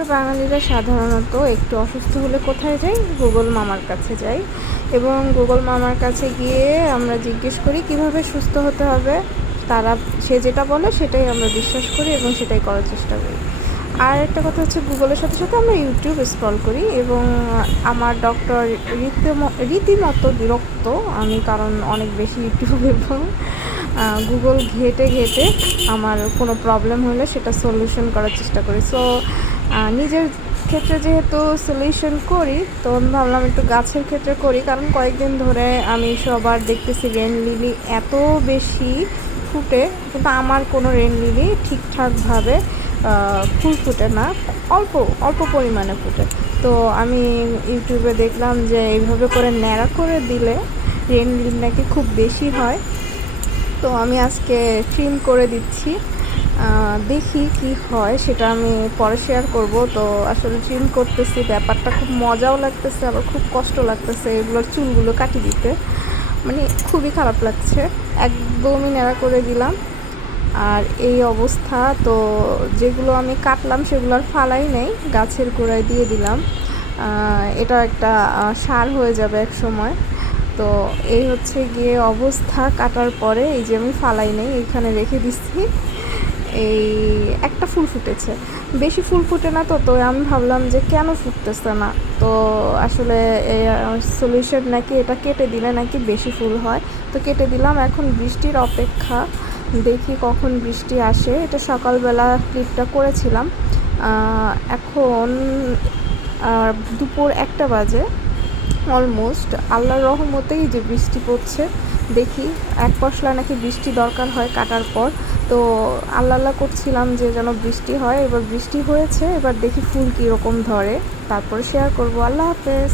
আমরা বাঙালিরা সাধারণত একটু অসুস্থ হলে কোথায় যাই? গুগল মামার কাছে যাই এবং গুগল মামার কাছে গিয়ে আমরা জিজ্ঞেস করি কিভাবে সুস্থ হতে হবে। সে যেটা বলে সেটাই আমরা বিশ্বাস করি এবং সেটাই করার চেষ্টা করি। আর একটা কথা হচ্ছে, গুগলের সাথে সাথে আমরা ইউটিউব স্ক্রল করি এবং আমার ডক্টর রীতিমতো বিরক্ত আমি, কারণ অনেক বেশি ইউটিউব এবং গুগল ঘেটে ঘেটে আমার কোনো প্রবলেম হলে সেটা সলিউশন করার চেষ্টা করি। সো নিজের ক্ষেত্রে যেহেতু সলিউশন করি, তো আমি ভাবলাম একটু গাছের ক্ষেত্রে করি, কারণ কয়েকদিন ধরে আমি সবার দেখতেছি রেন লিলি এত বেশি ফুটে, কিন্তু আমার কোনো রেন লিলি ঠিকঠাকভাবে ফুল ফুটে না, অল্প অল্প পরিমাণে ফুটে। তো আমি ইউটিউবে দেখলাম যে এইভাবে করে ন্যাড়া করে দিলে রেন লিলি নাকি খুব বেশি হয়। তো আমি আজকে ট্রিম করে দিচ্ছি, দেখি কি হয় সেটা আমি পরে শেয়ার করব। তো আসলে ট্রিম করতেছি, ব্যাপারটা খুব মজাও লাগতেছে, আবার খুব কষ্ট লাগতেছে এগুলোর চুলগুলো কাটি দিতে, মানে খুবই খারাপ লাগছে। একদমই ন্যাড়া করে দিলাম আর এই অবস্থা। তো যেগুলো আমি কাটলাম সেগুলো আর ফালাই নেই, গাছের গোড়ায় দিয়ে দিলাম। এটা একটা সার হয়ে যাবে এক সময়। তো এই হচ্ছে গিয়ে অবস্থা কাটার পরে। এই যে আমি ফালাই নেই, এখানে রেখে দিচ্ছি। এই একটা ফুল ফুটেছে, বেশি ফুল ফুটে না। তো আমি ভাবলাম যে কেন ফুটতেছে না, তো আসলে সলিউশন নাকি এটা কেটে দিলে নাকি বেশি ফুল হয়। তো কেটে দিলাম, এখন বৃষ্টির অপেক্ষা, দেখি কখন বৃষ্টি আসে। এটা সকালবেলা ক্লিপটা করেছিলাম, এখন দুপুর 1টা বাজে অলমোস্ট। আল্লাহর রহমতেই যে বৃষ্টি পড়ছে, দেখি এক পশলা নাকি বৃষ্টি দরকার হয় কাটার পর। তো আল্লাহ করছিলাম যে যেন বৃষ্টি হয়। এবার বৃষ্টি হয়েছে, এবার দেখি ফুল কীরকম ধরে, তারপরে শেয়ার করব। আল্লাহ হাফেজ।